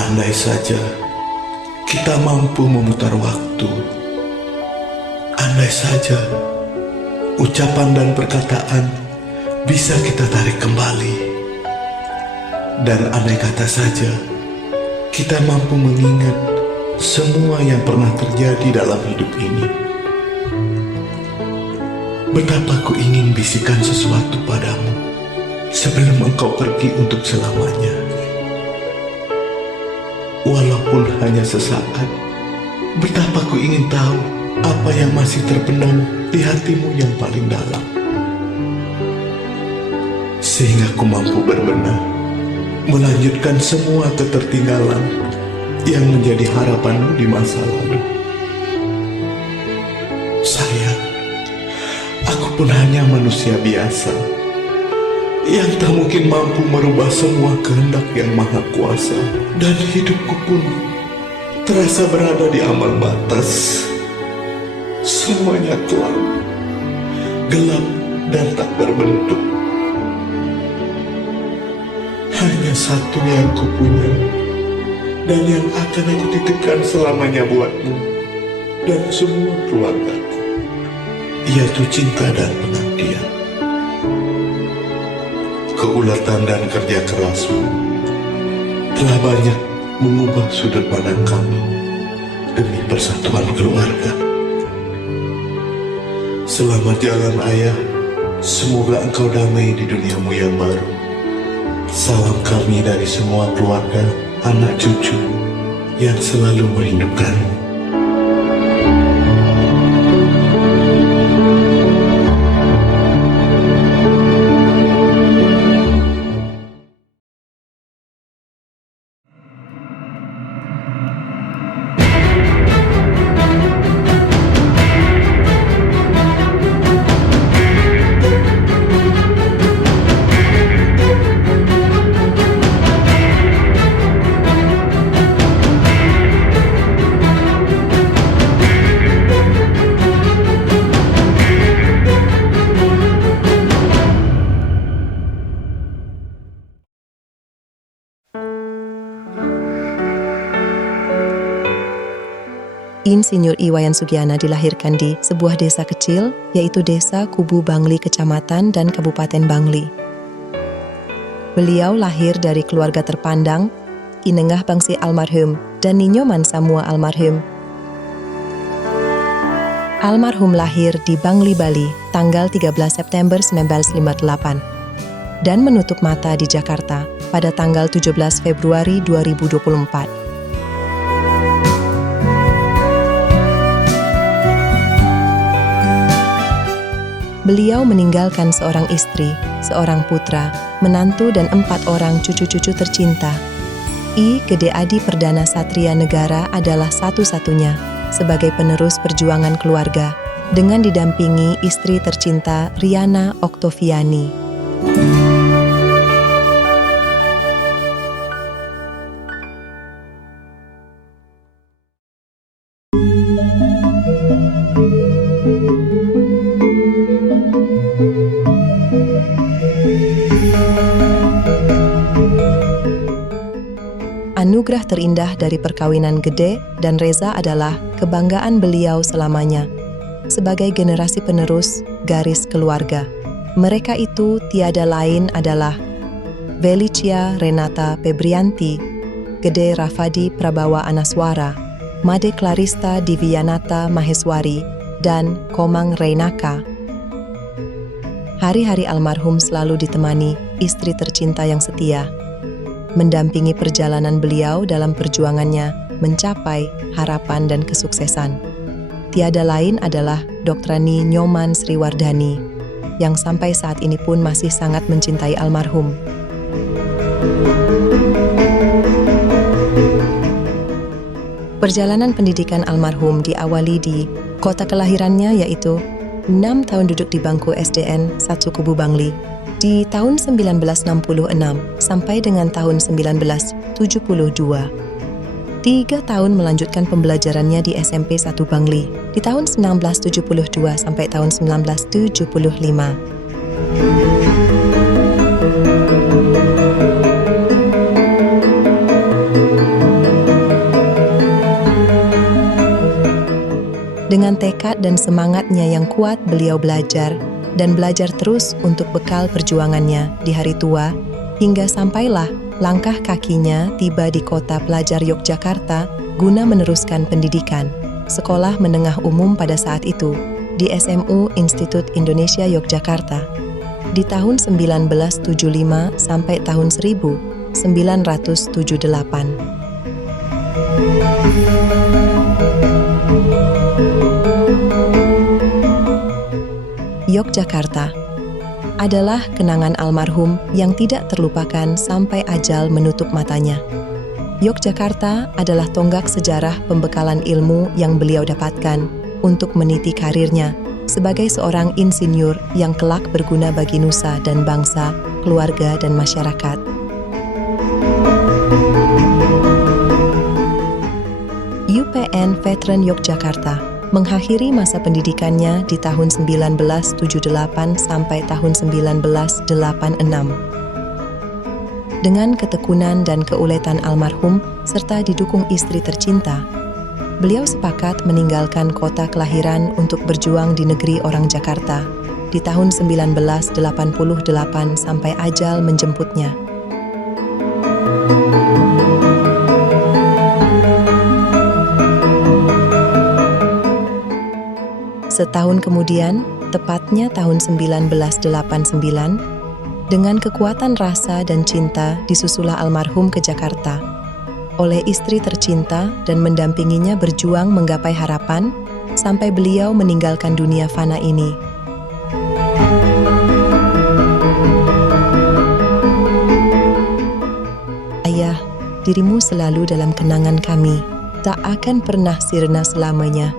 Andai saja kita mampu memutar waktu, andai saja ucapan dan perkataan bisa kita tarik kembali, dan andai kata saja kita mampu mengingat semua yang pernah terjadi dalam hidup ini. Betapa ku ingin bisikan sesuatu padamu sebelum engkau pergi untuk selamanya. Walaupun hanya sesaat, betapa ku ingin tahu apa yang masih terpendam di hatimu yang paling dalam. Sehingga ku mampu berbenah, melanjutkan semua ketertinggalan yang menjadi harapanmu di masa lalu. Sayang, aku pun hanya manusia biasa yang tak mungkin mampu merubah semua kehendak yang maha kuasa, dan hidupku pun terasa berada di ambang batas. Semuanya kelam, gelap dan tak berbentuk. Hanya satu yang kupunya dan yang akan aku titipkan selamanya buatmu dan semua keluargaku, yaitu cinta dan pengabdian. Keulatan dan kerja kerasmu telah banyak mengubah sudut pandang kami demi persatuan keluarga. Selamat jalan ayah, semoga engkau damai di duniamu yang baru. Salam kami dari semua keluarga, anak cucu yang selalu merindukanmu. Insinyur Iwayan Sugiana dilahirkan di sebuah desa kecil, yaitu Desa Kubu Bangli, Kecamatan dan Kabupaten Bangli. Beliau lahir dari keluarga terpandang, Inengah Bangsi almarhum dan Ninyoman Samua almarhum. Almarhum lahir di Bangli, Bali, tanggal 13 September 1958 dan menutup mata di Jakarta pada tanggal 17 Februari 2024. Beliau meninggalkan seorang istri, seorang putra, menantu dan 4 orang cucu-cucu tercinta. I Gede Adi Perdana Satria Negara adalah satu-satunya sebagai penerus perjuangan keluarga dengan didampingi istri tercinta Riana Oktoviani. Anugerah terindah dari perkawinan Gede dan Reza adalah kebanggaan beliau selamanya sebagai generasi penerus garis keluarga. Mereka itu tiada lain adalah Velicia Renata Febrianti, Gede Rafadi Prabawa Anaswara, Made Clarista Divianata Maheswari, dan Komang Reinaka. Hari-hari almarhum selalu ditemani istri tercinta yang setia, mendampingi perjalanan beliau dalam perjuangannya mencapai harapan dan kesuksesan. Tiada lain adalah Doktrani Nyoman Sriwardhani, yang sampai saat ini pun masih sangat mencintai almarhum. Perjalanan pendidikan almarhum diawali di kota kelahirannya, yaitu 6 tahun duduk di bangku SDN 1 Kubu Bangli di tahun 1966 sampai dengan tahun 1972. 3 tahun melanjutkan pembelajarannya di SMP 1 Bangli di tahun 1972 sampai tahun 1975. Dengan tekad dan semangatnya yang kuat, beliau belajar dan belajar terus untuk bekal perjuangannya di hari tua, hingga sampailah langkah kakinya tiba di kota pelajar Yogyakarta guna meneruskan pendidikan sekolah menengah umum pada saat itu di SMU Institut Indonesia Yogyakarta di tahun 1975 sampai tahun 1978. Yogyakarta adalah kenangan almarhum yang tidak terlupakan sampai ajal menutup matanya. Yogyakarta adalah tonggak sejarah pembekalan ilmu yang beliau dapatkan untuk meniti karirnya sebagai seorang insinyur yang kelak berguna bagi nusa dan bangsa, keluarga dan masyarakat. UPN Veteran Yogyakarta mengakhiri masa pendidikannya di tahun 1978 sampai tahun 1986. Dengan ketekunan dan keuletan almarhum serta didukung istri tercinta, beliau sepakat meninggalkan kota kelahiran untuk berjuang di negeri orang Jakarta di tahun 1988 sampai ajal menjemputnya. Setahun kemudian, tepatnya tahun 1989, dengan kekuatan rasa dan cinta disusulah almarhum ke Jakarta oleh istri tercinta dan mendampinginya berjuang menggapai harapan sampai beliau meninggalkan dunia fana ini. Ayah, dirimu selalu dalam kenangan kami, tak akan pernah sirna selamanya.